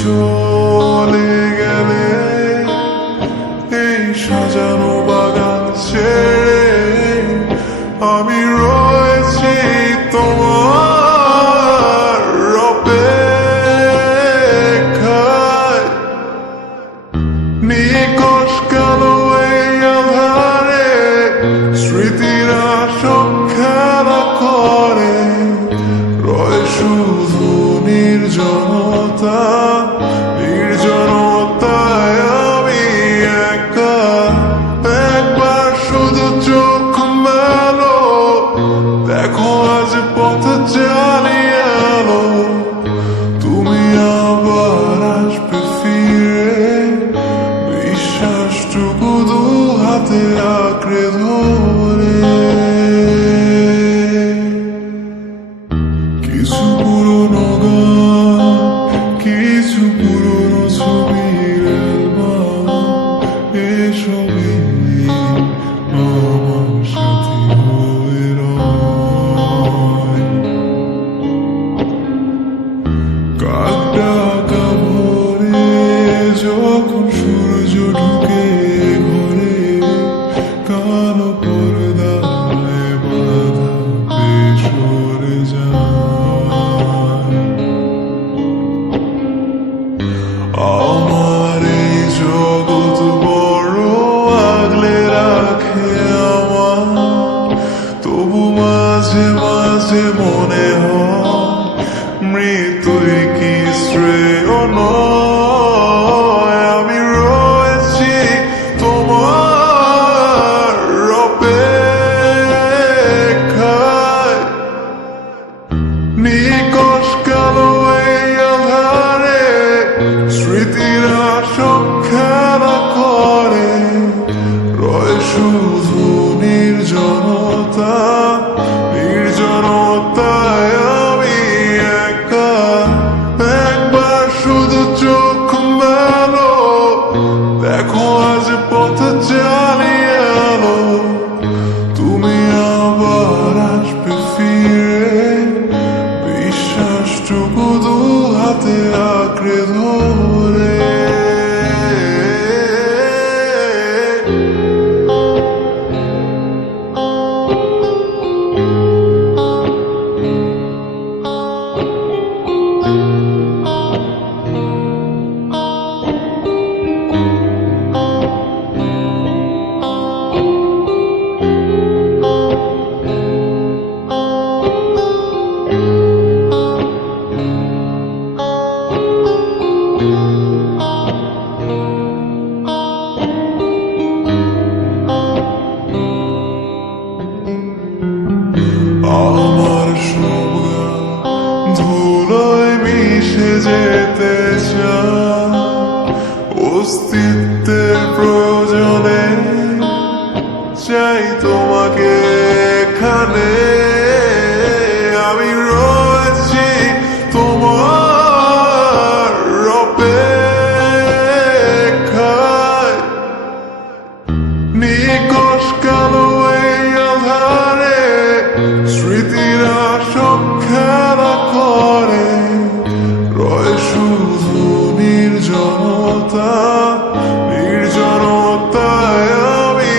চলে গেলে এই সাজানো বাগান ছেড়ে আমি রয়েছি তোমার নির্জনতা নির্জনতায় আমি একা। একবার শুধু চোখ মেলো, দেখো আজ পথ চালিয়ে আলো। তুমি আবার আসবে ফিরে, বিশ্বাসটুকু দু হাতে আঁকড়ে ধরে মাঝে মনে হয় আঁকড়ে যেতে নির্জনতা নির্জনতায় আমি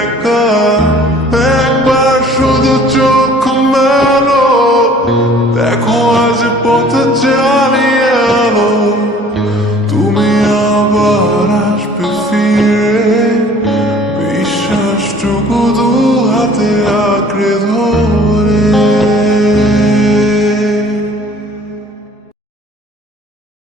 একা। একবার শুধু চোখ মেলো, দেখো আজ পথ চালিয়ে আলো। তুমি আবার আসবে ফিরে, বিশ্বাসটুকু দু হাতে আঁকড়ে ধরে।